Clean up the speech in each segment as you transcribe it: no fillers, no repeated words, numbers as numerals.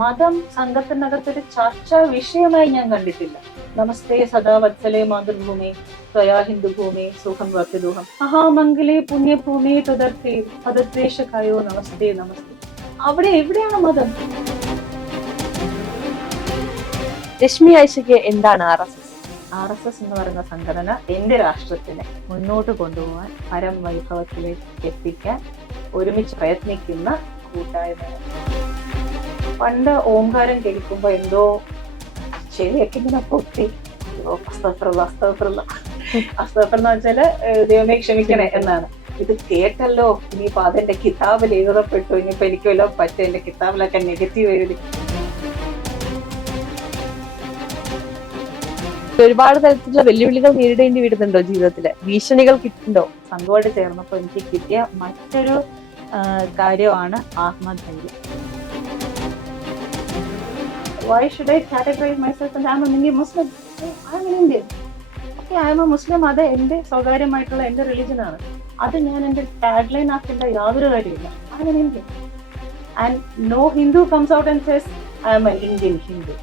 മതം സംഘത്തിനകത്തൊരു ചർച്ചാ വിഷയമായി ഞാൻ കണ്ടിട്ടില്ല. നമസ്തേ സദാ വത്സലേ മാതൃഭൂമി ത്വയാ ഹിന്ദുഭൂമി സുഖം വർത്തിദൂഹം മഹാമംഗലേ പുണ്യഭൂമി തദർത്ഥേ പദദ്വേഷകായോ നമസ്തേ നമസ്തേ. അവിടെ എവിടെയാണ് മതം? രശ്മി ആയിഷയ്ക്ക് എന്താണ് RSS എന്ന് പറയുന്ന സംഘടന എന്റെ രാഷ്ട്രത്തിനെ മുന്നോട്ട് കൊണ്ടുപോകാൻ പരംവൈഭവത്തിലേക്ക് എത്തിക്കാൻ ഒരുമിച്ച് പ്രയത്നിക്കുന്ന കൂട്ടായ്മയാണ്. പണ്ട് ഓംകാരം കേൾക്കുമ്പോ എന്തോ ശരിയൊക്കെ ഇങ്ങനെ പൊട്ടി അസ്തഫറെന്ന് വെച്ചാല് ദൈവമേ ക്ഷമിക്കണേ എന്നാണ്. ഇത് കേട്ടല്ലോ, ഇനിയിപ്പോ അതെന്റെ കിതാബിൽ എഴുതപ്പെട്ടു, ഇനിയിപ്പോ എനിക്ക് വല്ല പറ്റും, എന്റെ കിതാബിലൊക്കെ നെഗറ്റീവ് എഴുതി. ഒരുപാട് തരത്തിലുള്ള വെല്ലുവിളികൾ നേരിടേണ്ടി വരുന്നുണ്ടോ ജീവിതത്തില്? ഭീഷണികൾ കിട്ടുന്നുണ്ടോ? സംഘമായിട്ട് ചേർന്നപ്പോ എനിക്ക് കിട്ടിയ മറ്റൊരു കാര്യമാണ് ആത്മധൈര്യം. Why should I categorize myself and I'm an Indian Muslim? I'm an Indian. Okay, I'm a Muslim. അത് എന്റെ സ്വകാര്യമായിട്ടുള്ള എന്റെ റിലിജൻ ആണ്. അത് ഞാൻ എന്റെ ടാഗ് ലൈൻ ആക്കേണ്ട യാതൊരു കാര്യമില്ല. I'm an Indian. And no Hindu comes out and says I'm an Indian Hindu.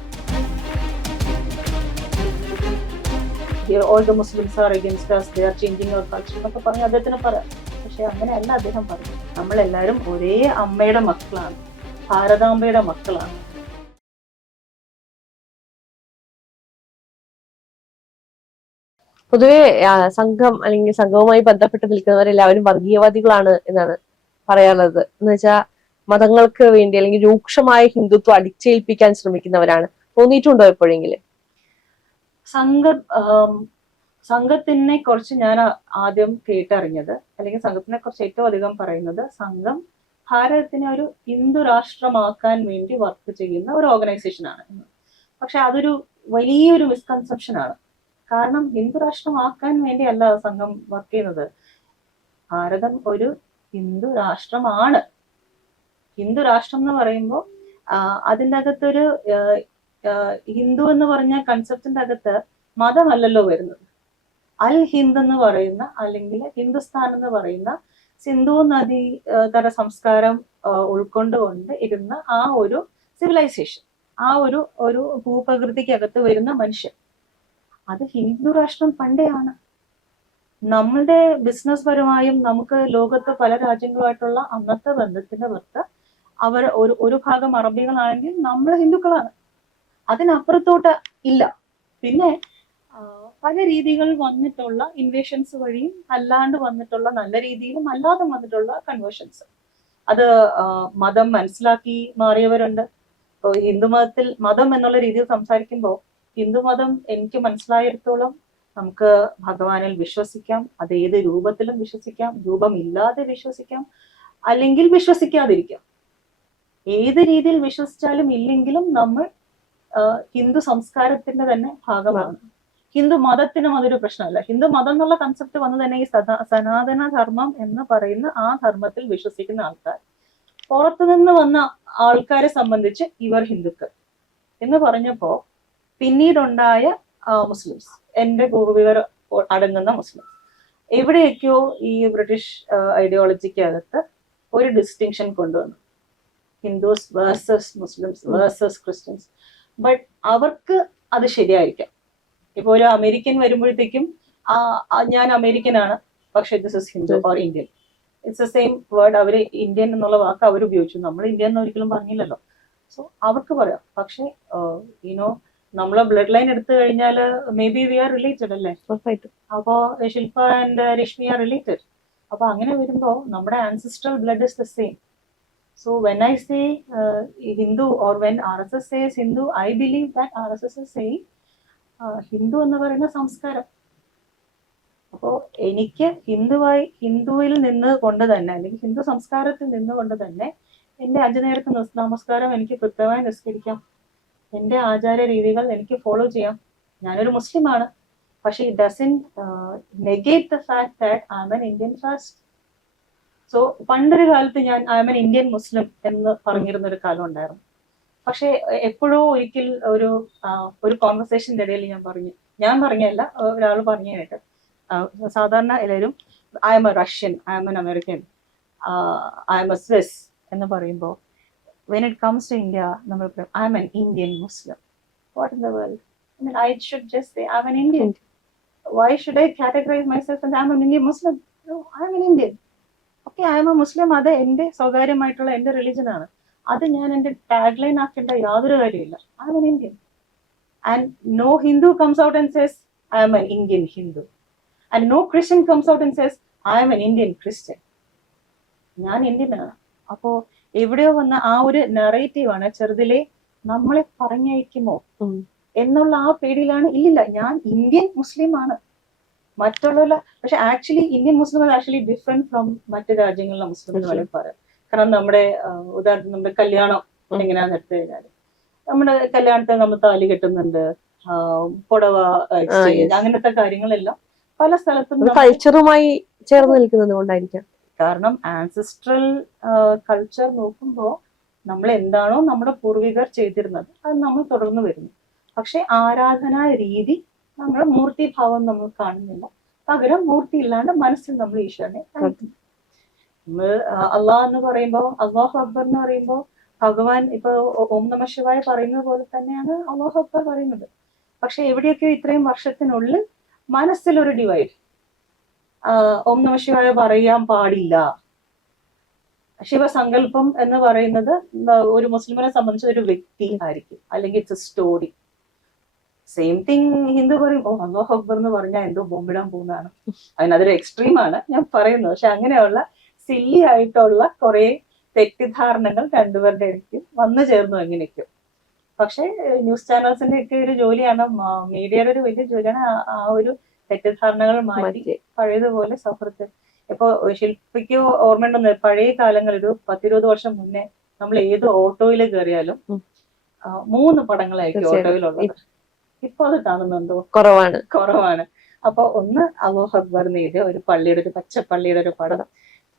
Here all the Muslims are against us. They are changing our culture. എന്നൊക്കെ പറഞ്ഞ് അദ്ദേഹത്തിന് പറയാം. പക്ഷെ അങ്ങനെയല്ല അദ്ദേഹം പറഞ്ഞു. നമ്മളെല്ലാവരും ഒരേ അമ്മയുടെ മക്കളാണ്, ഭാരതാംബയുടെ മക്കളാണ്. പൊതുവെ സംഘം അല്ലെങ്കിൽ സംഘവുമായി ബന്ധപ്പെട്ട് നിൽക്കുന്നവരെല്ലാവരും വർഗീയവാദികളാണ് എന്നാണ് പറയാനുള്ളത്. എന്ന് വെച്ചാൽ മതങ്ങൾക്ക് വേണ്ടി അല്ലെങ്കിൽ രൂക്ഷമായ ഹിന്ദുത്വം അടിച്ചേൽപ്പിക്കാൻ ശ്രമിക്കുന്നവരാണ്. തോന്നിയിട്ടുണ്ടോ എപ്പോഴെങ്കിലും? സംഘത്തിനെ കുറിച്ച് ഞാൻ ആദ്യം കേട്ടറിഞ്ഞത്, അല്ലെങ്കിൽ സംഘത്തിനെ കുറിച്ച് ഏറ്റവും അധികം പറയുന്നത്, സംഘം ഭാരതത്തിനെ ഒരു ഹിന്ദു രാഷ്ട്രമാക്കാൻ വേണ്ടി വർക്ക് ചെയ്യുന്ന ഒരു ഓർഗനൈസേഷൻ ആണ്. പക്ഷെ അതൊരു വലിയൊരു മിസ്കൺസെപ്ഷൻ ആണ്. കാരണം ഹിന്ദു രാഷ്ട്രമാക്കാൻ വേണ്ടിയല്ല സംഘം വർക്ക് ചെയ്യുന്നത്. ഭാരതം ഒരു ഹിന്ദു രാഷ്ട്രമാണ്. ഹിന്ദു രാഷ്ട്രം എന്ന് പറയുമ്പോൾ അതിൻ്റെ അകത്തൊരു ഹിന്ദു എന്ന് പറഞ്ഞ കൺസെപ്റ്റിന്റെ അകത്ത് മതമല്ലല്ലോ വരുന്നത്. അൽ ഹിന്ദ് എന്ന് പറയുന്ന, അല്ലെങ്കിൽ ഹിന്ദുസ്ഥാൻ എന്ന് പറയുന്ന സിന്ധു നദി തര സംസ്കാരം ഉൾക്കൊണ്ടുകൊണ്ട് ഇരുന്ന ആ ഒരു സിവിലൈസേഷൻ, ആ ഒരു ഭൂപ്രകൃതിക്കകത്ത് വരുന്ന മനുഷ്യൻ, അത് ഹിന്ദു രാഷ്ട്രം പണ്ടേയാണ്. നമ്മളുടെ ബിസിനസ് പരമായും നമുക്ക് ലോകത്ത് പല രാജ്യങ്ങളുമായിട്ടുള്ള അന്നത്തെ ബന്ധത്തിന്റെ പുറത്ത് അവർ ഒരു ഭാഗം അറബികളാണെങ്കിൽ നമ്മൾ ഹിന്ദുക്കളാണ്. അതിനപ്പുറത്തോട്ട് ഇല്ല. പിന്നെ പല രീതികൾ വന്നിട്ടുള്ള ഇൻവേഷൻസ് വഴിയും അല്ലാണ്ട് വന്നിട്ടുള്ള, നല്ല രീതിയിലും അല്ലാതെ വന്നിട്ടുള്ള കൺവേർഷൻസ്, അത് മതം മനസ്സിലാക്കി മാറിയവരുണ്ട്. ഇപ്പോൾ ഹിന്ദുമതത്തിൽ മതം എന്നുള്ള രീതിയിൽ സംസാരിക്കുമ്പോൾ, ഹിന്ദുമതം എനിക്ക് മനസ്സിലായിടത്തോളം നമുക്ക് ഭഗവാനിൽ വിശ്വസിക്കാം, അത് ഏത് രൂപത്തിലും വിശ്വസിക്കാം, രൂപമില്ലാതെ വിശ്വസിക്കാം, അല്ലെങ്കിൽ വിശ്വസിക്കാതിരിക്കാം. ഏത് രീതിയിൽ വിശ്വസിച്ചാലും ഇല്ലെങ്കിലും നമ്മൾ ഹിന്ദു സംസ്കാരത്തിന്റെ തന്നെ ഭാഗമാണ്. ഹിന്ദു മതത്തിനും അതൊരു പ്രശ്നമല്ല. ഹിന്ദു മതം എന്നുള്ള കൺസെപ്റ്റ് വന്ന് തന്നെ ഈ സനാതന ധർമ്മം എന്ന് പറയുന്ന ആ ധർമ്മത്തിൽ വിശ്വസിക്കുന്ന ആൾക്കാർ, പുറത്തുനിന്ന് വന്ന ആൾക്കാരെ സംബന്ധിച്ച് ഇവർ ഹിന്ദുക്കൾ എന്ന് പറഞ്ഞപ്പോ പിന്നീടുണ്ടായ മുസ്ലിംസ്, എന്റെ പൂർവികർ അടങ്ങുന്ന മുസ്ലിംസ്, എവിടെയൊക്കെയോ ഈ ബ്രിട്ടീഷ് ഐഡിയോളജിക്കകത്ത് ഒരു ഡിസ്റ്റിങ്ഷൻ കൊണ്ടുവന്നു, Hindus versus Muslims versus Christians. But അവർക്ക് അത് ശരിയായിരിക്കാം. ഇപ്പൊ ഒരു അമേരിക്കൻ വരുമ്പോഴത്തേക്കും ഞാൻ അമേരിക്കൻ ആണ്, പക്ഷെ this is Hindu or Indian, it's the same word. അവര് ഇന്ത്യൻ എന്നുള്ള വാക്ക് അവർ ഉപയോഗിച്ചു, നമ്മൾ ഇന്ത്യൻ എന്ന് ഒരിക്കലും പറഞ്ഞില്ലല്ലോ. സോ അവർക്ക് പറയാം. പക്ഷെ യുനോ നമ്മളെ ബ്ലഡ് ലൈൻ എടുത്തു കഴിഞ്ഞാൽ maybe we are related അല്ലേ? അപ്പോ Shilpa and Reshmi are related. അപ്പൊ അങ്ങനെ വരുമ്പോ നമ്മുടെ ancestral blood is the same. So when I say Hindu, or when RSS says Hindu, I believe that RSS is saying Hindu എന്ന് പറയുന്ന സംസ്കാരം. അപ്പോ എനിക്ക് ഹിന്ദുവിൽ നിന്ന് കൊണ്ട് തന്നെ, അല്ലെങ്കിൽ ഹിന്ദു സംസ്കാരത്തിൽ നിന്നുകൊണ്ട് തന്നെ എന്റെ 5 നേരത്തെ നമസ്കാരം എനിക്ക് കൃത്യമായി നിസ്കരിക്കാം, എന്റെ ആചാര രീതികൾ എനിക്ക് ഫോളോ ചെയ്യാം. ഞാനൊരു മുസ്ലിമാണ്, പക്ഷെ it doesn't negate the fact that I am an Indian first. So പണ്ടൊരു കാലത്ത് ഞാൻ I am an Indian Muslim എന്ന് പറഞ്ഞിരുന്ന ഒരു കാലം ഉണ്ടായിരുന്നു. പക്ഷെ എപ്പോഴോ ഒരിക്കൽ ഒരു കോൺവെർസേഷന്റെ ഇടയിൽ ഞാൻ പറഞ്ഞല്ല, ഒരാൾ പറഞ്ഞു കേട്ട്, സാധാരണ എല്ലാവരും I M A Russian, I am N American, I M A Swiss എന്ന് പറയുമ്പോൾ when it comes to India, I'm an Indian Muslim. What in the world? I mean, I should just say I'm an Indian. Why should I categorize myself as I'm an Indian Muslim? No, I'm an Indian. Okay, I am a Muslim. അത് എൻ്റെ സ്വകാര്യമായിട്ടുള്ള എൻ്റെ religion ആണ്. അത് ഞാൻ എൻ്റെ tag line ആക്കേണ്ട യാതൊരു കാര്യമില്ല. I am an Indian. And no Hindu comes out and says I am an Indian Hindu. And no Christian comes out and says I am an Indian Christian. ഞാൻ ഇന്ത്യനാണ്. അപ്പോ എവിടെയോ വന്ന ആ ഒരു നെറേറ്റീവാണ് ചെറുതിലെ നമ്മളെ പറഞ്ഞയക്കുമോ എന്നുള്ള ആ പേടിയിലാണ്. ഇല്ലില്ല, ഞാൻ ഇന്ത്യൻ മുസ്ലിം ആണ്. മറ്റുള്ള പക്ഷെ actually Indian Muslim actually different from മറ്റു രാജ്യങ്ങളിലെ മുസ്ലിം എന്ന് വേണമെങ്കിൽ പറയാം. കാരണം നമ്മുടെ ഉദാഹരണത്തിന് നമ്മുടെ കല്യാണം എങ്ങനെയാണെന്ന് എടുത്തു കഴിഞ്ഞാൽ നമ്മുടെ കല്യാണത്തിന് നമ്മൾ താലി കെട്ടുന്നുണ്ട്, പുടവ എക്സ്ചേഞ്ച്, അങ്ങനത്തെ കാര്യങ്ങളെല്ലാം പല സ്ഥലത്തും കൾച്ചറുമായി ചേർന്ന് നിൽക്കുന്നത് കൊണ്ടായിരിക്കാം. കാരണം ആൻസിസ്ട്രൽ കൾച്ചർ നോക്കുമ്പോൾ നമ്മൾ എന്താണോ നമ്മുടെ പൂർവികർ ചെയ്തിരുന്നത് അത് നമ്മൾ തുടർന്ന് വരുന്നു. പക്ഷെ ആരാധനാ രീതി നമ്മുടെ മൂർത്തിഭാവം നമ്മൾ കാണുന്നില്ല. പകരം മൂർത്തി ഇല്ലാണ്ട് മനസ്സിൽ നമ്മൾ ഈശ്വരനെ കാണുന്നു. നമ്മൾ അള്ളാഹ് എന്ന് പറയുമ്പോൾ, അള്ളാഹു അക്ബർ എന്ന് പറയുമ്പോൾ ഭഗവാൻ ഇപ്പൊ ഓം നമഃ ശിവായ പറയുന്നത് പോലെ തന്നെയാണ് അള്ളാഹു അക്ബർ പറയുന്നത്. പക്ഷെ എവിടെയൊക്കെയോ ഇത്രയും വർഷത്തിനുള്ളിൽ മനസ്സിലൊരു ഡിവൈഡ്. ഓം നമഃ ശിവായ പറയാൻ പാടില്ല. ശിവസങ്കല്പം എന്ന് പറയുന്നത് ഒരു മുസ്ലിമിനെ സംബന്ധിച്ച് ഒരു വ്യക്തി ആയിരിക്കും, അല്ലെങ്കിൽ it's A story. Same thing Hindu പറയും, ഓ അല്ലാഹു അക്ബർ എന്ന് പറഞ്ഞാൽ എന്തോ ബോംബിടാൻ പോകുന്നതാണ്. അതിനതൊരു എക്സ്ട്രീമാണ് ഞാൻ പറയുന്നത്. പക്ഷെ അങ്ങനെയുള്ള സില്ലി ആയിട്ടുള്ള കുറെ തെറ്റിദ്ധാരണകൾ രണ്ടുപേരുടെ ഇടയ്ക്കും വന്നു ചേർന്നു എങ്ങനെയൊക്കെയോ. പക്ഷെ ന്യൂസ് ചാനൽസിന്റെ ഒക്കെ ഒരു ജോലിയാണ്, മീഡിയയുടെ ഒരു വലിയ ജോലിയാണ് ആ ഒരു തെറ്റിദ്ധാരണകൾ മാറ്റി പഴയതുപോലെ സൗഹൃദം. ഇപ്പൊ ശില്പിക്ക് ഓർമ്മയുണ്ടെന്ന്, പഴയ കാലങ്ങളിൽ ഒരു 10-20 വർഷം മുന്നേ നമ്മൾ ഏത് ഓട്ടോയിൽ കയറിയാലും 3 പടങ്ങളായിരിക്കും ഓട്ടോയിലുള്ളത്. ഇപ്പൊ അത് കാണുന്നുണ്ടോ? കുറവാണ്. അപ്പൊ ഒന്ന് അല്ലാഹു അക്ബർ എഴുതിയ ഒരു പള്ളിയുടെ, ഒരു പച്ചപ്പള്ളിയുടെ ഒരു പടം,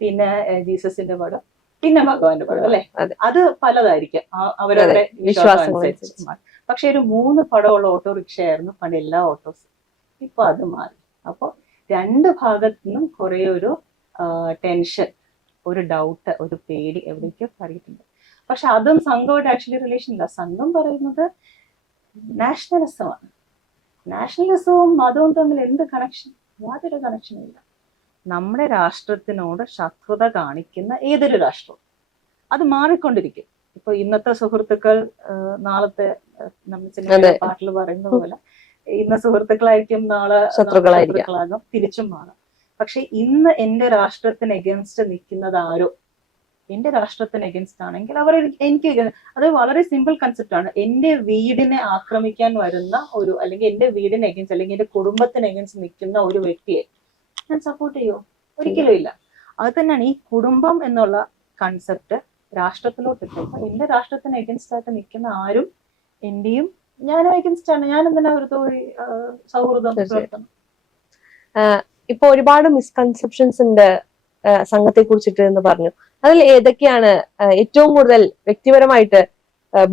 പിന്നെ ജീസസിന്റെ പടം, പിന്നെ ഭഗവാന്റെ പടം, അല്ലെ? അത് പലതായിരിക്കും അവരവരുടെ വിശ്വാസം അനുസരിച്ച്. പക്ഷെ ഒരു 3 പടമുള്ള ഓട്ടോറിക്ഷ ആയിരുന്നു പണ്ട് എല്ലാ ഓട്ടോസും. ഇപ്പൊ അത് മാറി. അപ്പൊ 2 ഭാഗത്തു നിന്നും കുറെ ഒരു ടെൻഷൻ, ഒരു ഡൗട്ട്, ഒരു പേടി എവിടേക്കോ പറയുന്നുണ്ട്. പക്ഷെ അതും സംഘമായിട്ട് ആക്ച്വലി റിലേഷൻ ഇല്ല. സംഘം പറയുന്നത് നാഷണലിസമാണ്. നാഷണലിസവും മതവും തമ്മിൽ എന്ത് കണക്ഷൻ? യാതൊരു കണക്ഷനും ഇല്ല. നമ്മുടെ രാഷ്ട്രത്തിനോട് ശത്രുത കാണിക്കുന്ന ഏതൊരു രാഷ്ട്രവും അത് മാറിക്കൊണ്ടിരിക്കും. ഇപ്പൊ ഇന്നത്തെ സുഹൃത്തുക്കൾ നാളത്തെ നമ്മൾ സിനിമയിലെ പാട്ടിൽ പറയുന്ന പോലെ ഇന്ന് സുഹൃത്തുക്കളായിരിക്കും, നാളെ ശത്രുക്കളാകും, തിരിച്ചും മാറാം. പക്ഷെ ഇന്ന് എന്റെ രാഷ്ട്രത്തിന് എഗൻസ്റ്റ് നിൽക്കുന്നത് ആരോ എന്റെ രാഷ്ട്രത്തിന് എഗൻസ്റ്റ് ആണെങ്കിൽ അവർ എനിക്ക്, അത് വളരെ സിമ്പിൾ കൺസെപ്റ്റ് ആണ്. എന്റെ വീടിനെ ആക്രമിക്കാൻ വരുന്ന ഒരു, അല്ലെങ്കിൽ എന്റെ വീടിന് എഗൻസ്റ്റ്, അല്ലെങ്കിൽ എന്റെ കുടുംബത്തിന് എഗൻസ്റ്റ് നിൽക്കുന്ന ഒരു വ്യക്തിയെ ഞാൻ സപ്പോർട്ട് ചെയ്യോ? ഒരിക്കലും ഇല്ല. അത് തന്നെയാണ് ഈ കുടുംബം എന്നുള്ള കൺസെപ്റ്റ് രാഷ്ട്രത്തിലോട്ട് എത്തുമ്പോൾ എന്റെ രാഷ്ട്രത്തിന് എഗൻസ്റ്റ് ആയിട്ട് നിൽക്കുന്ന ആരും എന്റെയും ഞാനും എഗൻസ്റ്റ് ആണ്. ഞാൻ എന്തിനാ ഒരു സൗഹൃദം പുലർത്തണം? ഇപ്പൊ ഒരുപാട് മിസ്കൺസെപ്ഷൻസ് ഉണ്ട് സംഘത്തെ കുറിച്ചിട്ട് എന്ന് പറഞ്ഞു. അതിൽ ഏതൊക്കെയാണ് ഏറ്റവും കൂടുതൽ വ്യക്തിപരമായിട്ട്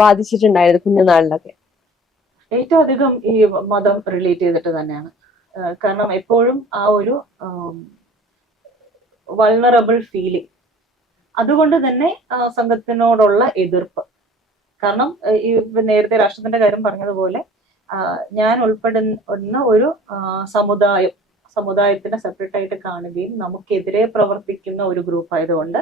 ബാധിച്ചിട്ടുണ്ടായത് കുഞ്ഞുനാളിലൊക്കെ? ഏറ്റവും അധികം ഈ മതം റിലേറ്റ് ചെയ്തിട്ട് തന്നെയാണ്. കാരണം എപ്പോഴും ആ ഒരു വൾണറബിൾ ഫീലിംഗ്, അതുകൊണ്ട് തന്നെ സംഘത്തിനോടുള്ള എതിർപ്പ്. കാരണം ഈ നേരത്തെ രാഷ്ട്രത്തിന്റെ കാര്യം പറഞ്ഞതുപോലെ ഞാൻ ഉൾപ്പെടുന്ന ഒരു സമുദായത്തിനെ സെപ്പറേറ്റ് ആയിട്ട് കാണുകയും നമുക്കെതിരെ പ്രവർത്തിക്കുന്ന ഒരു ഗ്രൂപ്പ് ആയതുകൊണ്ട്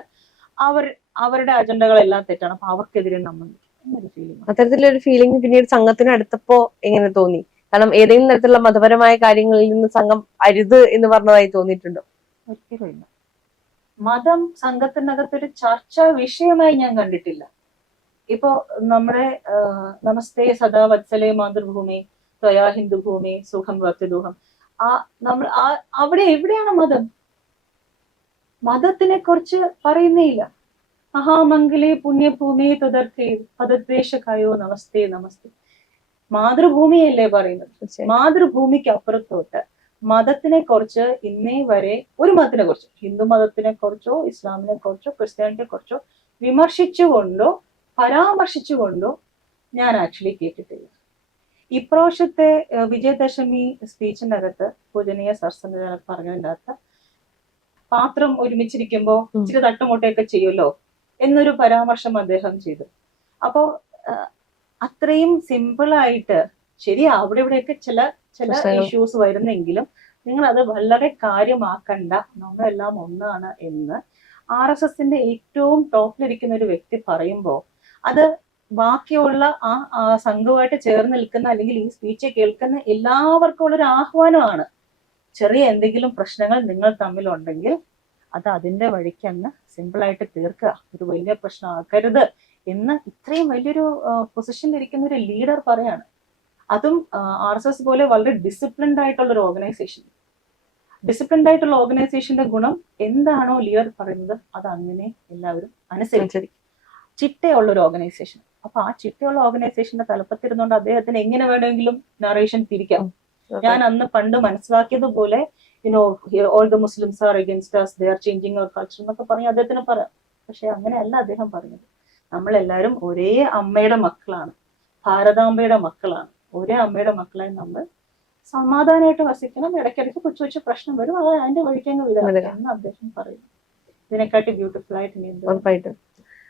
അവരുടെ അജണ്ടകളെല്ലാം തെറ്റാണ്. അപ്പൊ അവർക്കെതിരെ നമ്മൾ എന്നൊരു ഫീലിംഗ്, അത്തരത്തിലൊരു ഫീലിംഗ് പിന്നീട് സംഘത്തിന് അടുത്തപ്പോ എങ്ങനെ തോന്നി? കാരണം ഏതെങ്കിലും തരത്തിലുള്ള മതപരമായ കാര്യങ്ങളിൽ നിന്ന് സംഘം അരുത് എന്ന് പറഞ്ഞതായി തോന്നിയിട്ടുണ്ടോ? ഒരിക്കലും ഇല്ല. മതം സംഘത്തിനകത്തൊരു ചർച്ചാ വിഷയമായി ഞാൻ കണ്ടിട്ടില്ല. ഇപ്പോ നമ്മുടെ നമസ്തേ സദാ വത്സലേ മാതൃഭൂമി ത്വയാ ഹിന്ദുഭൂമി സുഖം വർത്തിദുഹം, നമ്മൾ അവിടെ എവിടെയാണ് മതം? മതത്തിനെ കുറിച്ച് പറയുന്നേ ഇല്ല. മഹാമംഗലേ പുണ്യഭൂമി തുദർത്തേ പദദ്വേഷകായോ നമസ്തേ നമസ്തേ. മാതൃഭൂമിയല്ലേ പറയുന്നത്? മാതൃഭൂമിക്ക് അപ്പുറത്തോട്ട് മതത്തിനെ കുറിച്ച് ഇന്നേ വരെ ഒരു മതത്തിനെ കുറിച്ചോ, ഹിന്ദു മതത്തിനെ കുറിച്ചോ ഇസ്ലാമിനെ കുറിച്ചോ ക്രിസ്ത്യാനിറ്റിയെ കുറിച്ചോ വിമർശിച്ചുകൊണ്ടോ പരാമർശിച്ചുകൊണ്ടോ ഞാൻ ആക്ച്വലി കേട്ടിട്ടില്ല. ഇപ്രാവശ്യത്തെ വിജയദശമി സ്പീച്ചിന്റെ അകത്ത് പൂജനീയ സർസന പറഞ്ഞതിൻ്റെ അകത്ത് പാത്രം ഒരുമിച്ചിരിക്കുമ്പോ ഇച്ചിരി തട്ടുമുട്ടയൊക്കെ ചെയ്യുമല്ലോ എന്നൊരു പരാമർശം അദ്ദേഹം ചെയ്തു. അപ്പോ അത്രയും സിമ്പിളായിട്ട്, ശരി അവിടെ ഇവിടെയൊക്കെ ചില ഇഷ്യൂസ് വരുന്നെങ്കിലും നിങ്ങൾ അത് വളരെ കാര്യമാക്കണ്ട, നമ്മളെല്ലാം ഒന്നാണ് എന്ന് RSSന്റെ ഏറ്റവും ടോപ്പിലിരിക്കുന്ന ഒരു വ്യക്തി പറയുമ്പോൾ അത് ബാക്കിയുള്ള ആ സംഘവുമായിട്ട് ചേർന്ന് നിൽക്കുന്ന അല്ലെങ്കിൽ ഈ സ്പീച്ച് കേൾക്കുന്ന എല്ലാവർക്കും ഉള്ളൊരു ആഹ്വാനമാണ്. ചെറിയ എന്തെങ്കിലും പ്രശ്നങ്ങൾ നിങ്ങൾ തമ്മിലുണ്ടെങ്കിൽ അത് അതിന്റെ വഴിക്ക് അങ്ങ് സിമ്പിളായിട്ട് തീർക്കുക, ഒരു വലിയ പ്രശ്നമാക്കരുത് എന്ന് ഇത്രയും വലിയൊരു പൊസിഷനിൽ ഇരിക്കുന്ന ഒരു ലീഡർ പറയാണ്. അതും RSS പോലെ വളരെ ഡിസിപ്ലിൻഡ് ആയിട്ടുള്ള ഒരു ഓർഗനൈസേഷൻ. ഡിസിപ്ലിൻഡ് ആയിട്ടുള്ള ഓർഗനൈസേഷന്റെ ഗുണം എന്താണോ ലീഡർ പറയുന്നത് അത് അങ്ങനെ എല്ലാവരും അനുസരിച്ചിരിക്കും. ചിട്ടയുള്ള ഒരു ഓർഗനൈസേഷൻ. അപ്പൊ ആ ചിട്ടയുള്ള ഓർഗനൈസേഷന്റെ തലപ്പത്തിരുന്നുകൊണ്ട് അദ്ദേഹത്തിന് എങ്ങനെ വേണമെങ്കിലും നറേഷൻ തിരിക്കാം. ഞാൻ അന്ന് പണ്ട് മനസ്സിലാക്കിയതുപോലെ all the Muslims are against us, they are changing our culture എന്നൊക്കെ പറഞ്ഞ് അദ്ദേഹത്തിന് പറയാം. പക്ഷെ അങ്ങനെയല്ല അദ്ദേഹം പറഞ്ഞത്. നമ്മളെല്ലാവരും ഒരേ അമ്മയുടെ മക്കളാണ്, ഭാരതാംബയുടെ മക്കളാണ്. ഒരേ അമ്മയുടെ മക്കളായി നമ്മൾ സമാധാനമായിട്ട് വസിക്കണം. ഇടയ്ക്കിടയ്ക്ക് കൊച്ചു കൊച്ചു പ്രശ്നം വരും, അത് അതിന്റെ വഴിക്കങ്ങ് വിടാം എന്ന് അദ്ദേഹം പറയുന്നു. ഇതിനെക്കാട്ടി ബ്യൂട്ടിഫുൾ ആയിട്ട്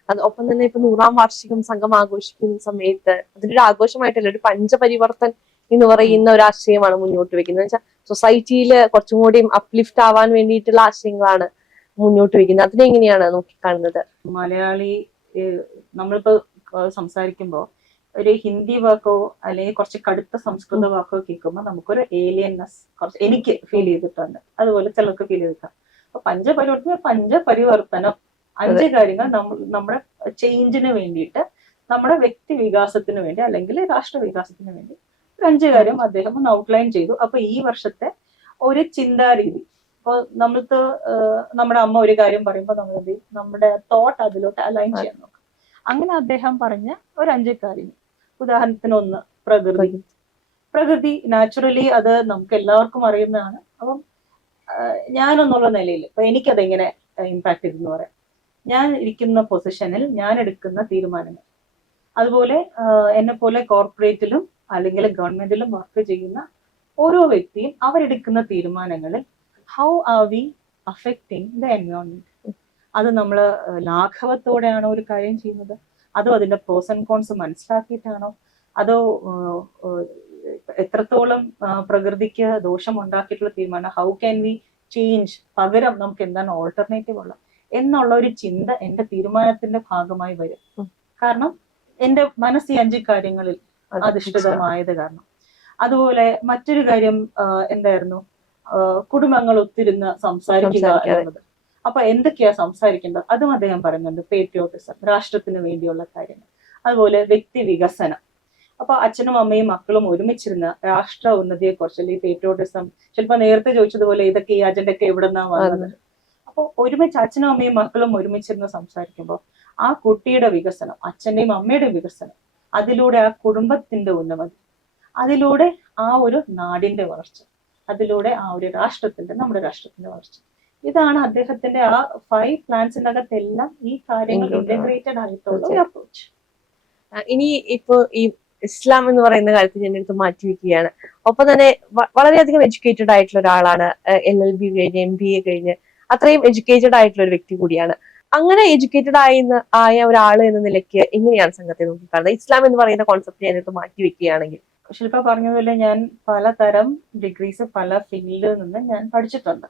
അത് ഒപ്പം തന്നെ ഇപ്പൊ 100ാം വാർഷികം സംഘം ആഘോഷിക്കുന്ന സമയത്ത് അതിന്റെ ആഘോഷമായിട്ടല്ല, ഒരു പഞ്ചപരിവർത്തൻ എന്ന് പറയുന്ന ഒരു ആശയമാണ് മുന്നോട്ട് വെക്കുന്നത്. വെച്ചാൽ സൊസൈറ്റിയിൽ കുറച്ചും കൂടി അപ്ലിഫ്റ്റ് ആവാൻ വേണ്ടിയിട്ടുള്ള ആശയങ്ങളാണ് മുന്നോട്ട് വെക്കുന്നത്. അതിനെങ്ങനെയാണ് നോക്കിക്കാണുന്നത്? മലയാളി നമ്മളിപ്പോ സംസാരിക്കുമ്പോൾ ഒരു ഹിന്ദി വാക്കോ അല്ലെങ്കിൽ കുറച്ച് കടുത്ത സംസ്കൃത വാക്കോ കേൾക്കുമ്പോൾ നമുക്കൊരു ഏലിയൻനെസ് കുറച്ച് എനിക്ക് ഫീൽ ചെയ്തിട്ടുണ്ട്, അതുപോലെ ചിലർക്ക് ഫീൽ ചെയ്തിട്ടാണ്. അപ്പൊ പഞ്ചപരിവർത്തനം 5 കാര്യങ്ങൾ നമ്മുടെ ചേഞ്ചിന് വേണ്ടിയിട്ട്, നമ്മുടെ വ്യക്തി വികാസത്തിന് വേണ്ടി അല്ലെങ്കിൽ രാഷ്ട്ര വികാസത്തിന് വേണ്ടി ഒരു 5 കാര്യം അദ്ദേഹം ഒന്ന് ഔട്ട്ലൈൻ ചെയ്തു. അപ്പൊ ഈ വർഷത്തെ ഒരു ചിന്താരീതി, ഇപ്പൊ നമ്മൾക്ക് നമ്മുടെ അമ്മ ഒരു കാര്യം പറയുമ്പോൾ നമ്മൾ നമ്മുടെ തോട്ട് അതിലോട്ട് അലൈൻ ചെയ്യാൻ നോക്കും. അങ്ങനെ അദ്ദേഹം പറഞ്ഞ ഒരു 5 കാര്യങ്ങൾ. ഉദാഹരണത്തിന് 1, പ്രകൃതി നാച്ചുറലി അത് നമുക്ക് എല്ലാവർക്കും അറിയുന്നതാണ്. അപ്പം ഞാനെന്നുള്ള നിലയിൽ ഇപ്പൊ എനിക്കതെങ്ങനെ ഇമ്പാക്ട് ചെയ്തെന്ന് പറയാം. ഞാൻ ഇരിക്കുന്ന പൊസിഷനിൽ ഞാൻ എടുക്കുന്ന തീരുമാനങ്ങൾ, അതുപോലെ എന്നെ പോലെ കോർപ്പറേറ്റിലും അല്ലെങ്കിൽ ഗവൺമെന്റിലും വർക്ക് ചെയ്യുന്ന ഓരോ വ്യക്തിയും അവരെടുക്കുന്ന തീരുമാനങ്ങളിൽ how are we affecting the environment? അത് നമ്മൾ ലാഘവത്തോടെയാണോ ഒരു കാര്യം ചെയ്യുന്നത്, അതോ അതിന്റെ പ്രോസ് ആൻഡ് കോൺസ് മനസ്സിലാക്കിയിട്ടാണോ, അതോ എത്രത്തോളം പ്രകൃതിക്ക് ദോഷം ഉണ്ടാക്കിയിട്ടുള്ള തീരുമാനം, ഹൗ ക്യാൻ വി ചേഞ്ച്, പകരം നമുക്ക് എന്താണ് ഓൾട്ടർനേറ്റീവ് ഉള്ളത് എന്നുള്ള ഒരു ചിന്ത എന്റെ തീരുമാനത്തിന്റെ ഭാഗമായി വരും. കാരണം എന്റെ മനസ്സ് ഈ 5 കാര്യങ്ങളിൽ അധിഷ്ഠിതമായത് കാരണം. അതുപോലെ മറ്റൊരു കാര്യം എന്തായിരുന്നു, കുടുംബങ്ങൾ ഒത്തിരുന്ന് സംസാരിക്കുക എന്നുള്ളത്. അപ്പൊ എന്തൊക്കെയാ സംസാരിക്കേണ്ടത് അതും അദ്ദേഹം പറയുന്നുണ്ട്. പേട്രിയോട്ടിസം, രാഷ്ട്രത്തിന് വേണ്ടിയുള്ള കാര്യങ്ങൾ, അതുപോലെ വ്യക്തി വികസനം. അപ്പൊ അച്ഛനും അമ്മയും മക്കളും ഒരുമിച്ചിരുന്ന രാഷ്ട്ര ഉന്നതിയെ കുറിച്ച്, അല്ലെങ്കിൽ പേട്രിയോട്ടിസം, ചിലപ്പോ നേരത്തെ ചോദിച്ചതുപോലെ ഇതൊക്കെ ഈ അജണ്ട ഒക്കെ എവിടെ നിന്നാ വന്നത്. അപ്പൊ ഒരുമിച്ച് അച്ഛനും അമ്മയും മക്കളും ഒരുമിച്ചിരുന്ന് സംസാരിക്കുമ്പോൾ ആ കുട്ടിയുടെ വികസനം, അച്ഛന്റെയും അമ്മയുടെയും വികസനം, അതിലൂടെ ആ കുടുംബത്തിന്റെ ഉന്നതി, അതിലൂടെ ആ ഒരു നാടിന്റെ വളർച്ച, അതിലൂടെ ആ ഒരു നമ്മുടെ രാഷ്ട്രത്തിന്റെ വളർച്ച. ഇതാണ് അദ്ദേഹത്തിന്റെ ആ 5 പ്ലാൻസിന്റെ അകത്തെല്ലാം ഈ കാര്യങ്ങൾ ഇന്റഗ്രേറ്റഡ് ആയിട്ടുള്ള ഒരു അപ്രോച്ച്. ഇനി ഇപ്പോ ഈ ഇസ്ലാം എന്ന് പറയുന്ന കാര്യത്തിൽ ഞാൻ എടുത്ത് മാറ്റി വെക്കുകയാണ്. ഒപ്പം തന്നെ വളരെയധികം എഡ്യൂക്കേറ്റഡ് ആയിട്ടുള്ള ഒരാളാണ്, LLB കഴിഞ്ഞ് MBA കഴിഞ്ഞ് അത്രയും എഡ്യൂക്കേറ്റഡ് ആയിട്ടുള്ള ഒരു വ്യക്തി കൂടിയാണ്. അങ്ങനെ എഡ്യൂക്കേറ്റഡ് ആയ ഒരാൾ എന്ന നിലയ്ക്ക് എങ്ങനെയാണ് സംഘത്തെ നോക്കിക്കാണുന്നത്? ഇസ്ലാം എന്ന് പറയുന്ന കോൺസെപ്റ്റ് ഞാൻ എടുത്ത് മാറ്റി വെക്കുകയാണെങ്കിൽ. ശില്പ പറഞ്ഞതുപോലെ ഞാൻ പലതരം ഡിഗ്രീസ് പല ഫീൽഡിൽ നിന്ന് ഞാൻ പഠിച്ചിട്ടുണ്ട്.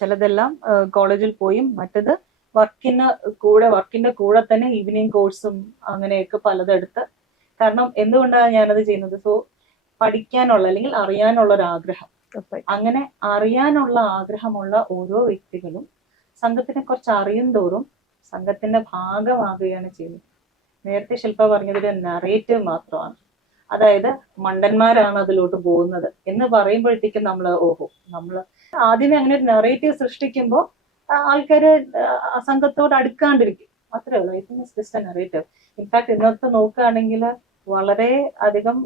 ചിലതെല്ലാം കോളേജിൽ പോയും, മറ്റത് വർക്കിന്റെ കൂടെ തന്നെ ഈവനിങ് കോഴ്സും അങ്ങനെയൊക്കെ പലതെടുത്ത്. കാരണം എന്തുകൊണ്ടാണ് ഞാനത് ചെയ്യുന്നത്? സോ പഠിക്കാനുള്ള അല്ലെങ്കിൽ അറിയാനുള്ള ഒരു ആഗ്രഹം. അങ്ങനെ അറിയാനുള്ള ആഗ്രഹമുള്ള ഓരോ വ്യക്തികളും സംഘത്തിനെ കുറിച്ച് അറിയും തോറും സംഘത്തിന്റെ ഭാഗമാകുകയാണ് ചെയ്യുന്നത്. നേരത്തെ ശില്പ പറഞ്ഞതൊരു നറേറ്റീവ് മാത്രമാണ്. അതായത് മണ്ടന്മാരാണ് അതിലോട്ട് പോകുന്നത് എന്ന് പറയുമ്പോഴത്തേക്കും നമ്മൾ ആദ്യമേ അങ്ങനെ ഒരു നറേറ്റീവ് സൃഷ്ടിക്കുമ്പോൾ ആൾക്കാര് സംഘത്തോട് അടുക്കാണ്ടിരിക്കും. അത്രേ ഉള്ളൂ. It just A narrative. In fact ഇന്നത്തെ നോക്കുകയാണെങ്കിൽ വളരെ അധികം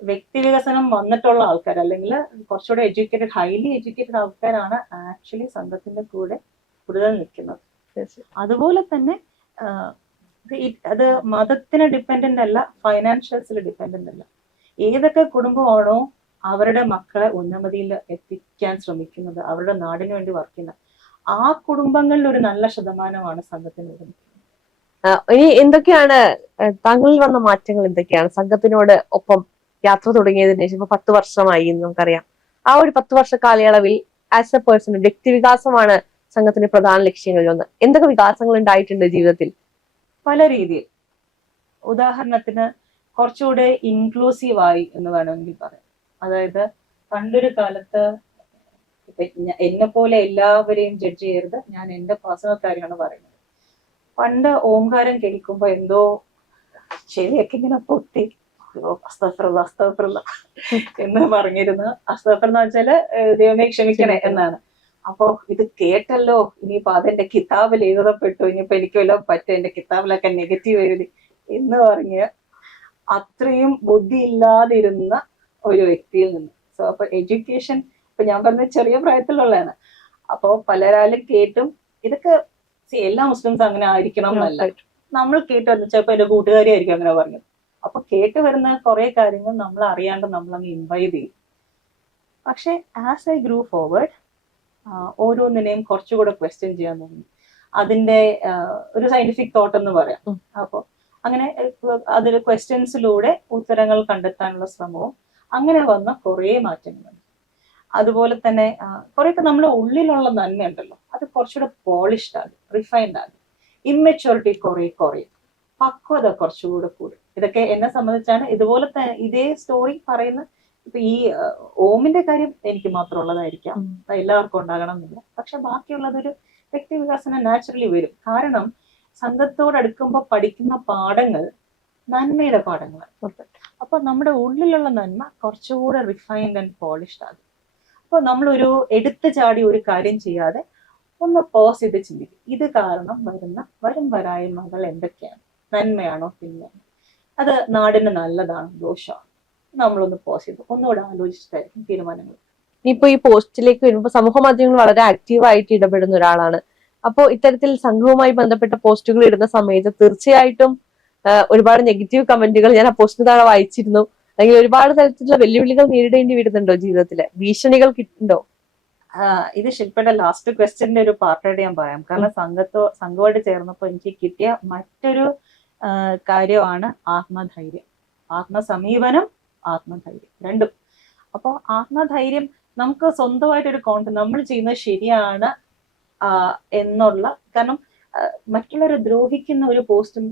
വ്യക്തി വികസനം വന്നിട്ടുള്ള ആൾക്കാർ, അല്ലെങ്കിൽ കുറച്ചുകൂടെ എഡ്യൂക്കേറ്റഡ്, ഹൈലി എഡ്യൂക്കേറ്റഡ് ആൾക്കാരാണ് ആക്ച്വലി സംഘത്തിന്റെ കൂടെ കൂടുതൽ നിൽക്കുന്നത്. അതുപോലെ തന്നെ അത് മതത്തിന് ഡിപ്പെൻഡന്റ് അല്ല, ഫൈനാൻഷ്യൽസിൽ ഡിപ്പെൻഡന്റ് അല്ല. ഏതൊക്കെ കുടുംബമാണോ അവരുടെ മക്കളെ ഉന്നതിയിൽ എത്തിക്കാൻ ശ്രമിക്കുന്നത്, അവരുടെ നാടിന് വേണ്ടി വർക്ക് ചെയ്യുന്നത്, ആ കുടുംബങ്ങളിൽ ഒരു നല്ല ശതമാനമാണ് സംഘത്തിന് ഒരുമിക്കുന്നത്. ഇനി എന്തൊക്കെയാണ് താങ്കളിൽ വന്ന മാറ്റങ്ങൾ എന്തൊക്കെയാണ് സംഘത്തിനോട് ഒപ്പം യാത്ര തുടങ്ങിയതിന് ശേഷം? ഇപ്പൊ 10 വർഷമായി എന്ന് നമുക്കറിയാം. ആ ഒരു 10 വർഷ കാലയളവിൽ ആസ് എ പേഴ്സൺ വ്യക്തിവികാസമാണ് സംഘത്തിന്റെ പ്രധാന ലക്ഷ്യങ്ങളിൽ ഒന്ന്. എന്തൊക്കെ വികാസങ്ങൾ ഉണ്ടായിട്ടുണ്ട് ജീവിതത്തിൽ? പല രീതിയിൽ. ഉദാഹരണത്തിന് കുറച്ചുകൂടെ ഇൻക്ലൂസീവായി എന്ന് വേണമെങ്കിൽ പറയാം. അതായത് പണ്ടൊരു കാലത്ത് എന്നെ പോലെ എല്ലാവരെയും ജഡ്ജ് ചെയ്യരുത്, ഞാൻ എന്റെ പേഴ്സണൽ കാര്യമാണ് പറയുന്നത്. പണ്ട് ഓംകാരം കേൾക്കുമ്പോ എന്തോ ചെവിയൊക്കെ ഇങ്ങനെ പൊട്ടി അസ്തഫറുള്ള എന്ന് പറഞ്ഞിരുന്നു. അസ്തഫർ എന്ന് വെച്ചാല് ദൈവമേ ക്ഷമിക്കണേ എന്നാണ്. അപ്പൊ ഇത് കേട്ടല്ലോ, ഇനിയിപ്പോ അതെന്റെ കിതാബിൽ എഴുതപ്പെട്ടു, ഇനിയിപ്പോ എനിക്ക് വല്ലതും പറ്റും, എന്റെ കിതാബിലൊക്കെ നെഗറ്റീവ് എഴുതി എന്ന് പറഞ്ഞ് അത്രയും ബുദ്ധി ഇല്ലാതിരുന്ന ഒരു വ്യക്തിയിൽ നിന്ന്. സോ അപ്പൊ എഡ്യൂക്കേഷൻ, ഇപ്പൊ ഞാൻ പറഞ്ഞ ചെറിയ പ്രായത്തിലുള്ളതാണ്. അപ്പോ പലരാലും കേട്ടും ഇതൊക്കെ എല്ലാ മുസ്ലിംസ് അങ്ങനെ ആയിരിക്കണം എന്നല്ല, നമ്മൾ കേട്ട് വന്നു. ചിലപ്പോ എന്റെ കൂട്ടുകാരി ആയിരിക്കും അങ്ങനെ പറഞ്ഞത്. അപ്പൊ കേട്ട് വരുന്ന കുറെ കാര്യങ്ങൾ നമ്മൾ അറിയാണ്ട് നമ്മളങ്ങ് ഇൻവൈവ് ചെയ്യും. പക്ഷെ ആസ് ഐ ഗ്രൂ ഫോർവേഡ് ഓരോന്നിനെയും കുറച്ചുകൂടെ ക്വസ്റ്റ്യൻ ചെയ്യാൻ തുടങ്ങി. അതിന്റെ ഒരു സയന്റിഫിക് തോട്ട് എന്ന് പറയാം. അപ്പൊ അങ്ങനെ അതിൽ ക്വസ്റ്റ്യൻസിലൂടെ ഉത്തരങ്ങൾ കണ്ടെത്താനുള്ള ശ്രമവും അങ്ങനെ വന്ന കുറെ മാറ്റങ്ങളുണ്ട്. അതുപോലെ തന്നെ കുറെയൊക്കെ നമ്മുടെ ഉള്ളിലുള്ള നന്മയുണ്ടല്ലോ, അത് കുറച്ചുകൂടെ പോളിഷ്ഡ് ആകും, റിഫൈൻഡ് ആകും. ഇമ്മെച്യൂരിറ്റി കുറയും, പക്വത കുറച്ചുകൂടെ കൂടും. ഇതൊക്കെ എന്നെ സംബന്ധിച്ചാണ്. ഇതുപോലെ തന്നെ ഇതേ സ്റ്റോറി പറയുന്ന ഇപ്പൊ ഈ ഓമിന്റെ കാര്യം എനിക്ക് മാത്രമുള്ളതായിരിക്കാം, എല്ലാവർക്കും ഉണ്ടാകണം എന്നില്ല. പക്ഷെ ബാക്കിയുള്ളതൊരു വ്യക്തി വികാസനം നാച്ചുറലി വരും. കാരണം സംഘത്തോടടുക്കുമ്പോൾ പഠിക്കുന്ന പാഠങ്ങൾ നന്മയുടെ പാഠങ്ങളാണ്. അപ്പൊ നമ്മുടെ ഉള്ളിലുള്ള നന്മ കുറച്ചുകൂടെ റിഫൈൻഡ് ആൻഡ് പോളിഷ്ഡ് ആകും. അപ്പൊ നമ്മളൊരു എടുത്തു ചാടി ഒരു കാര്യം ചെയ്യാതെ ഒന്ന് പോസ് ചെയ്ത് ചിന്തിക്കും. ഇത് കാരണം വരും വരായ്മകൾ എന്തൊക്കെയാണ്, നന്മയാണോ തിന്മയാണോ, അത് നാടിന് നല്ലതാണോ ദോഷമാണോ, നമ്മളൊന്ന് പോസ് ചെയ്ത് ഒന്നുകൂടെ ആലോചിച്ചിട്ടായിരിക്കും തീരുമാനങ്ങൾ. ഇനിയിപ്പോ ഈ പോസ്റ്റിലേക്ക് വരുമ്പോൾ സമൂഹ മാധ്യമങ്ങൾ വളരെ ആക്റ്റീവായിട്ട് ഇടപെടുന്ന ഒരാളാണ്. അപ്പോൾ ഇത്തരത്തിൽ സംഘവുമായി ബന്ധപ്പെട്ട പോസ്റ്റുകൾ ഇടുന്ന സമയത്ത് തീർച്ചയായിട്ടും ഒരുപാട് നെഗറ്റീവ് കമന്റുകൾ ഞാൻ ആ പോസ്റ്റിന് താഴെ വായിച്ചിരുന്നു. അല്ലെങ്കിൽ ഒരുപാട് തരത്തിലുള്ള വെല്ലുവിളികൾ നേരിടേണ്ടി വരുന്നുണ്ടോ ജീവിതത്തില്? ഭീഷണികൾ കിട്ടുന്നുണ്ടോ? ഇത് ശില്പയുടെ ലാസ്റ്റ് ക്വസ്റ്റ്യന്റെ ഒരു പാർട്ടായിട്ട് ഞാൻ പറയാം. കാരണം സംഘമായിട്ട് ചേർന്നപ്പോൾ എനിക്ക് കിട്ടിയ മറ്റൊരു കാര്യമാണ് ആത്മധൈര്യം. ആത്മസമീപനം, ആത്മധൈര്യം രണ്ടും. അപ്പോൾ ആത്മധൈര്യം നമുക്ക് സ്വന്തമായിട്ടൊരു നമ്മൾ ചെയ്യുന്നത് ശരിയാണ് എന്നുള്ള, കാരണം മറ്റുള്ളവരെ ദ്രോഹിക്കുന്ന ഒരു പോസ്റ്റും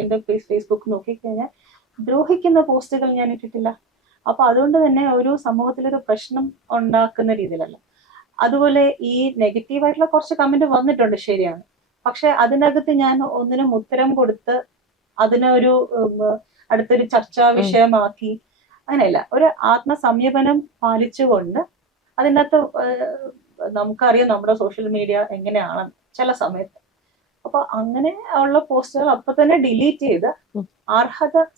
എന്റെ ഫേസ്ബുക്ക് നോക്കിക്കഴിഞ്ഞാൽ ദ്രോഹിക്കുന്ന പോസ്റ്റുകൾ ഞാൻ ഇട്ടിട്ടില്ല. അപ്പൊ അതുകൊണ്ട് തന്നെ ഒരു സമൂഹത്തിലൊരു പ്രശ്നം ഉണ്ടാക്കുന്ന രീതിയിലല്ല. അതുപോലെ ഈ നെഗറ്റീവായിട്ടുള്ള കുറച്ച് കമന്റ് വന്നിട്ടുണ്ട്, ശരിയാണ്. പക്ഷെ അതിനകത്ത് ഞാൻ ഒന്നിനും ഉത്തരം കൊടുത്ത് അതിനൊരു അടുത്തൊരു ചർച്ചാ വിഷയമാക്കി അങ്ങനെയല്ല. ഒരു ആത്മസംയമനം പാലിച്ചുകൊണ്ട് അതിനകത്ത് നമുക്കറിയാം നമ്മുടെ സോഷ്യൽ മീഡിയ എങ്ങനെയാണ് ചില സമയത്ത്. അപ്പൊ അങ്ങനെ ഉള്ള പോസ്റ്റുകൾ അപ്പൊ തന്നെ ഡിലീറ്റ് ചെയ്ത്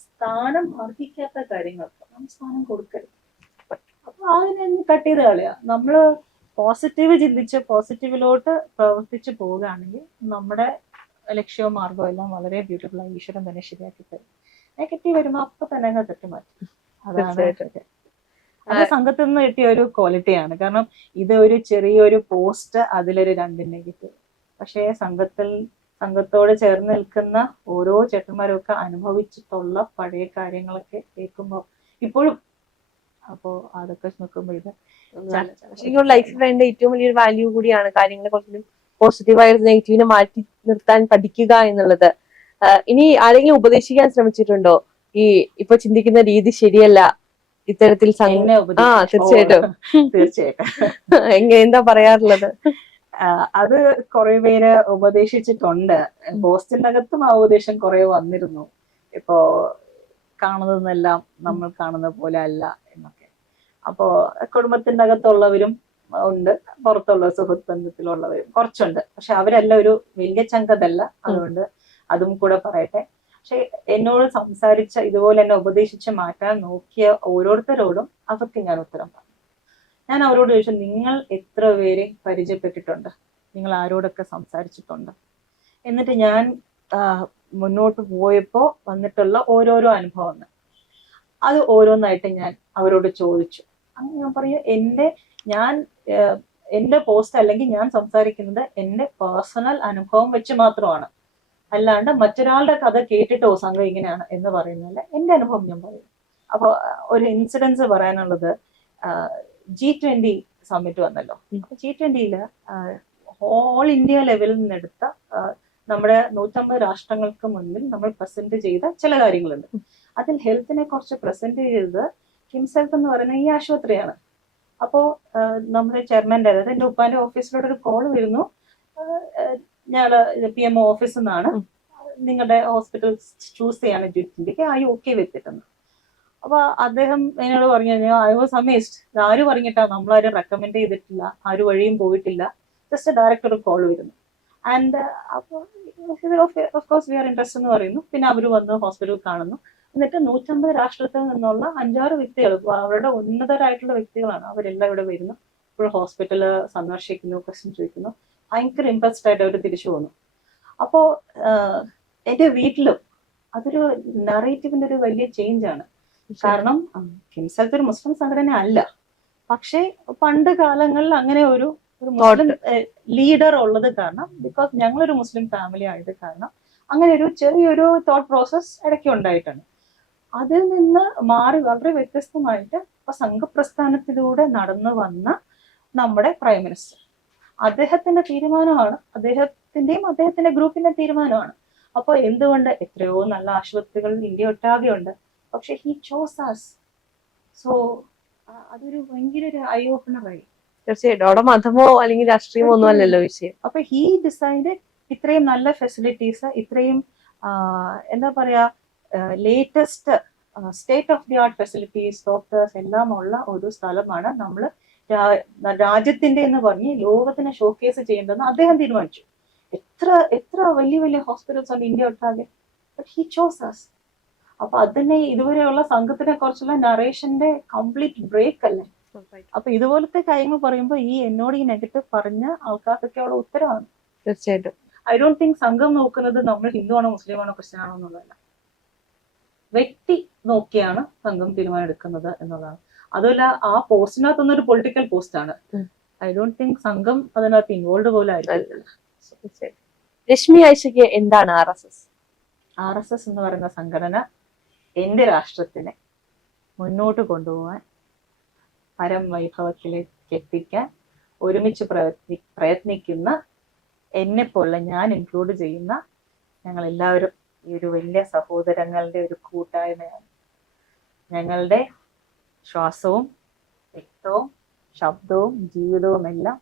സ്ഥാനം അർഹിക്കാത്ത കാര്യങ്ങൾക്ക് നാം സ്ഥാനം കൊടുക്കരുത്. അപ്പൊ അതിനെ കട്ട് ചെയ്ത് കളയുക. നമ്മള് പോസിറ്റീവ് ചിന്തിച്ച് പോസിറ്റീവിലോട്ട് പ്രവർത്തിച്ചു പോവുകയാണെങ്കിൽ നമ്മുടെ ലക്ഷ്യവും മാർഗവും എല്ലാം വളരെ ബ്യൂട്ടിഫുൾ ആയി ഈശ്വരൻ തന്നെ ശരിയാക്കി തരും. നെഗറ്റീവ് വരുമ്പോ അപ്പൊ തന്നെ അങ്ങ് തട്ടിമാറ്റും. അതാണ് അത് സംഘത്തിൽ നിന്ന് കിട്ടിയ ഒരു ക്വാളിറ്റിയാണ്. കാരണം ഇത് ഒരു ചെറിയൊരു പോസ്റ്റ്, അതിലൊരു 2 നെഗറ്റീവ്. പക്ഷേ സംഘത്തോട് ചേർന്ന് നിൽക്കുന്ന ഓരോ ചേട്ടന്മാരും ഒക്കെ അനുഭവിച്ചിട്ടുള്ള പഴയ കാര്യങ്ങളൊക്കെ കേൾക്കുമ്പോൾ ഇപ്പോഴും, അപ്പോ അതൊക്കെ നോക്കുമ്പോ ഇത് ലൈഫിൽ വേണ്ട ഏറ്റവും വലിയൊരു വാല്യൂ കൂടിയാണ് കാര്യങ്ങളെ കുറച്ചും പോസിറ്റീവായിട്ട് നെഗറ്റീവിനെ മാറ്റി നിർത്താൻ പഠിക്കുക എന്നുള്ളത്. ഇനി ആരെങ്കിലും ഉപദേശിക്കാൻ ശ്രമിച്ചിട്ടുണ്ടോ? ഇപ്പൊ ചിന്തിക്കുന്ന രീതി ശരിയല്ല, ഇത്തരത്തിൽ തീർച്ചയായിട്ടും എന്താ പറയാറുള്ളത്? അത് കുറെ പേര് ഉപദേശിച്ചിട്ടുണ്ട്. പോസ്റ്റിനകത്തും ആ ഉപദേശം കുറെ വന്നിരുന്നു. ഇപ്പോ കാണുന്നതെല്ലാം നമ്മൾ കാണുന്ന പോലെ അല്ല എന്നൊക്കെ. അപ്പോ കുടുംബത്തിന്റെ അകത്തുള്ളവരും ഉണ്ട്, പുറത്തുള്ള സുഹൃത്ത് ബന്ധത്തിലുള്ളവരും കുറച്ചുണ്ട്. പക്ഷെ അവരെല്ലാം ഒരു വലിയ ചങ്കതല്ല. അതുകൊണ്ട് അതും കൂടെ പറയട്ടെ. പക്ഷെ എന്നോട് സംസാരിച്ച, ഇതുപോലെ എന്നെ ഉപദേശിച്ച് മാറ്റാൻ നോക്കിയ ഓരോരുത്തരോടും അവർക്ക് ഞാൻ ഉത്തരം പറഞ്ഞു. ഞാൻ അവരോട് ചോദിച്ചു, നിങ്ങൾ എത്ര പേരെ പരിചയപ്പെട്ടിട്ടുണ്ട്, നിങ്ങൾ ആരോടൊക്കെ സംസാരിച്ചിട്ടുണ്ട്? എന്നിട്ട് ഞാൻ മുന്നോട്ട് പോയപ്പോ വന്നിട്ടുള്ള ഓരോരോ അനുഭവങ്ങൾ അത് ഓരോന്നായിട്ട് ഞാൻ അവരോട് ചോദിച്ചു. അങ്ങനെ ഞാൻ പറയും, എന്റെ പോസ്റ്റ് അല്ലെങ്കിൽ ഞാൻ സംസാരിക്കുന്നത് എന്റെ പേഴ്സണൽ അനുഭവം വെച്ച് മാത്രമാണ്. അല്ലാണ്ട് മറ്റൊരാളുടെ കഥ കേട്ടിട്ടോ സംഘം ഇങ്ങനെയാണ് എന്ന് പറയുന്നില്ല. എന്റെ അനുഭവം ഞാൻ പറയും. അപ്പൊ ഒരു ഇൻസിഡൻസ് പറയാനുള്ളത്, G20 സമ്മിറ്റ് വന്നല്ലോ. G20 ഓൾ ഇന്ത്യ ലെവലിൽ നിന്നെടുത്ത നമ്മുടെ 150 രാഷ്ട്രങ്ങൾക്ക് മുന്നിൽ നമ്മൾ പ്രസന്റ് ചെയ്ത ചില കാര്യങ്ങളുണ്ട്. അതിൽ ഹെൽത്തിനെ കുറിച്ച് പ്രസന്റ് ചെയ്തത് കിംസ് ഹെൽത്ത് എന്ന് പറയുന്ന ഈ ആശുപത്രിയാണ്. അപ്പോ നമ്മുടെ ചെയർമാൻ്റെ, അതായത് എന്റെ ഉപ്പാന്റെ ഓഫീസിലോട്ട് ഒരു കോൾ വരുന്നു, ഞങ്ങള് PMO ഓഫീസിൽ നിന്നാണ്, നിങ്ങളുടെ ഹോസ്പിറ്റൽ ചൂസ് ചെയ്യാണ് G20, ഐ ഓക്കെ വിത്തിട്ടെന്ന്. അപ്പൊ അദ്ദേഹം എന്നോട് പറഞ്ഞു കഴിഞ്ഞാൽ ഐ വാസ് അമേസ്ഡ്. ആര് പറഞ്ഞിട്ടാ, നമ്മളാരും റെക്കമെൻഡ് ചെയ്തിട്ടില്ല, ആരും വഴിയും പോയിട്ടില്ല, ജസ്റ്റ് ഡയറക്റ്റ് ഒരു കോൾ വരുന്നു. ആൻഡ് അപ്പോൾ of course we are interest എന്ന് പറയുന്നു. പിന്നെ അവർ വന്ന് ഹോസ്പിറ്റൽ കാണുന്നു. എന്നിട്ട് 150 രാഷ്ട്രത്തിൽ നിന്നുള്ള 5-6 വ്യക്തികൾ, അവരുടെ ഉന്നതരായിട്ടുള്ള വ്യക്തികളാണ്, അവരെല്ലാം ഇവിടെ വരുന്നു. ഇപ്പോൾ ഹോസ്പിറ്റല് സന്ദർശിക്കുന്നു, ക്വസ്റ്റ്യൻ ചോദിക്കുന്നു. ഭയങ്കര ഇംപ്രസ്ഡ് ആയിട്ട് അവർ തിരിച്ചു പോകുന്നു. അപ്പോ എന്റെ വീട്ടിലും അതൊരു നറേറ്റീവിന്റെ ഒരു വലിയ ചേഞ്ച് ആണ്. കാരണം കിംസ് ഹെൽത്ത് ഒരു മുസ്ലിം സംഘടന അല്ല, പക്ഷേ പണ്ട് കാലങ്ങളിൽ അങ്ങനെ ഒരു മുസ്ലിം ലീഡർ ഉള്ളത് കാരണം, ബിക്കോസ് ഞങ്ങളൊരു മുസ്ലിം ഫാമിലി ആയത് കാരണം, അങ്ങനെ ഒരു ചെറിയൊരു തോട്ട് പ്രോസസ് ഇടയ്ക്ക് ഉണ്ടായിട്ടുണ്ട്. അതിൽ നിന്ന് മാറി വളരെ വ്യത്യസ്തമായിട്ട് ഇപ്പൊ സംഘപ്രസ്ഥാനത്തിലൂടെ നടന്നു വന്ന നമ്മുടെ പ്രൈം മിനിസ്റ്റർ, അദ്ദേഹത്തിന്റെ തീരുമാനമാണ്, അദ്ദേഹത്തിന്റെ ഗ്രൂപ്പിന്റെ തീരുമാനമാണ്. അപ്പൊ എന്തുകൊണ്ട് എത്രയോ നല്ല ആശുപത്രികൾ ഇന്ത്യ ഒട്ടാകെ ഉണ്ട്, പക്ഷെ ഹി ചോസ് us. സോ അതൊരു ഭയങ്കര ഒരു ഐ ഓപ്പണറായി. തീർച്ചയായിട്ടും അവിടെ മതമോ അല്ലെങ്കിൽ രാഷ്ട്രീയമോ ഒന്നും അല്ലല്ലോ വിഷയം. അപ്പൊ ഹി ഡിസൈഡഡ് ഇത്രയും നല്ല ഫെസിലിറ്റീസ്, ഇത്രയും എന്താ പറയാ, latest state of the art facilities, doctors എല്ലാം ഉള്ള ഒരു സ്ഥലമാണ് നമ്മൾ രാജ്യത്തിന്റെ എന്ന് പറഞ്ഞ് ലോകത്തിന് ഷോക്കേസ് ചെയ്യേണ്ടതെന്ന് അദ്ദേഹം തീരുമാനിച്ചു. എത്ര വലിയ വലിയ ഹോസ്പിറ്റൽസ് ഉണ്ട് ഇന്ത്യ ഒട്ടാകെ, ബട്ട് ഹി ചോസ് us. അപ്പൊ അതിനെ ഇതുവരെയുള്ള സംഘത്തിനെ കുറിച്ചുള്ള നറേഷന്റെ കംപ്ലീറ്റ് ബ്രേക്ക് അല്ലേ. അപ്പൊ ഇതുപോലത്തെ കാര്യങ്ങൾ പറയുമ്പോൾ എന്നോട് ഈ നെഗറ്റീവ് പറഞ്ഞ ആൾക്കാർക്കൊക്കെ ഉള്ള ഉത്തരവാണ്. തീർച്ചയായിട്ടും ഐ ഡോണ്ട് തിങ്ക് സംഘം നോക്കുന്നത് നമ്മൾ ഹിന്ദു ആണോ മുസ്ലിം ആണോ ക്രിസ്ത്യൻ ആണോ എന്നുള്ളതല്ല, വ്യക്തി നോക്കിയാണ് സംഘം തീരുമാനം എടുക്കുന്നത് എന്നുള്ളതാണ്. അതുമല്ല, ആ പോസ്റ്റിനകത്തൊന്നും ഒരു പൊളിറ്റിക്കൽ പോസ്റ്റ് ആണ്. ഐ ഡോണ്ട് തിങ്ക് സംഘം അതിനകത്ത് ഇൻവോൾവ് പോലെ ആയിരിക്കില്ല. രശ്മി ആയിഷയ്ക്ക് എന്താണ് RSS? RSS എന്ന് പറയുന്ന സംഘടന എന്റെ രാഷ്ട്രത്തിനെ മുന്നോട്ട് കൊണ്ടുപോകാൻ, പരംവൈഭവത്തിലേക്ക് എത്തിക്കാൻ ഒരുമിച്ച് പ്രയത്നിക്കുന്ന എന്നെപ്പോലുള്ള, ഞാൻ ഇൻക്ലൂഡ് ചെയ്യുന്ന ഞങ്ങൾ എല്ലാവരും ഈ ഒരു വലിയ സഹോദരങ്ങളുടെ ഒരു കൂട്ടായ്മയാണ്. ഞങ്ങളുടെ ശ്വാസവും രക്തവും ശബ്ദവും ജീവിതവും എല്ലാം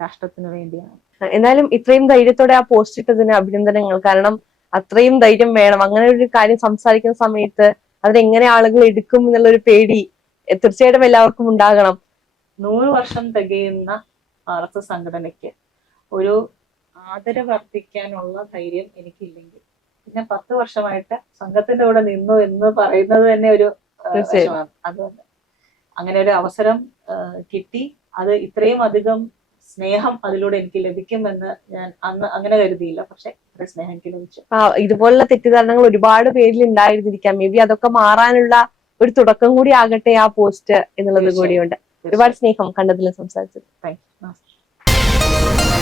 രാഷ്ട്രത്തിന് വേണ്ടിയാണ്. എന്നാലും ഇത്രയും ധൈര്യത്തോടെ ആ പോസ്റ്റ് ഇട്ടതിന് അഭിനന്ദനങ്ങൾ. കാരണം അത്രയും ധൈര്യം വേണം. അങ്ങനെ ഒരു കാര്യം സംസാരിക്കുന്ന സമയത്ത് അതിനെങ്ങനെ ആളുകൾ എടുക്കും എന്നുള്ളൊരു പേടി തീർച്ചയായിട്ടും എല്ലാവർക്കും ഉണ്ടാകണം. 100 വർഷം തികയുന്ന RSS സംഘടനയ്ക്ക് ഒരു ആദരവ് അർപ്പിക്കാനുള്ള ധൈര്യം എനിക്കില്ലെങ്കിൽ പിന്നെ 10 വർഷമായിട്ട് സംഘത്തിന്റെ കൂടെ നിന്നു എന്ന് പറയുന്നത് തന്നെ ഒരു വിഷമമാണ്. അതുകൊണ്ട് അങ്ങനെ ഒരു അവസരം കിട്ടി, അത് ഇത്രയും അധികം സ്നേഹം അതിലൂടെ എനിക്ക് ലഭിക്കുമെന്ന് ഞാൻ അന്ന് അങ്ങനെ കരുതിയില്ല. പക്ഷെ ഇത്രയും സ്നേഹം എനിക്ക് ലഭിച്ചു. ഇതുപോലുള്ള തെറ്റിദ്ധാരണകൾ ഒരുപാട് പേരിൽ ഉണ്ടായിരുന്നിരിക്കാം. മേ ബി അതൊക്കെ മാറാനുള്ള ഒരു തുടക്കം കൂടി ആകട്ടെ ആ പോസ്റ്റ് എന്നുള്ളത് കൂടിയുണ്ട്. ഒരുപാട് സ്നേഹം കണ്ടതിലും സംസാരിച്ചത്. Thank you.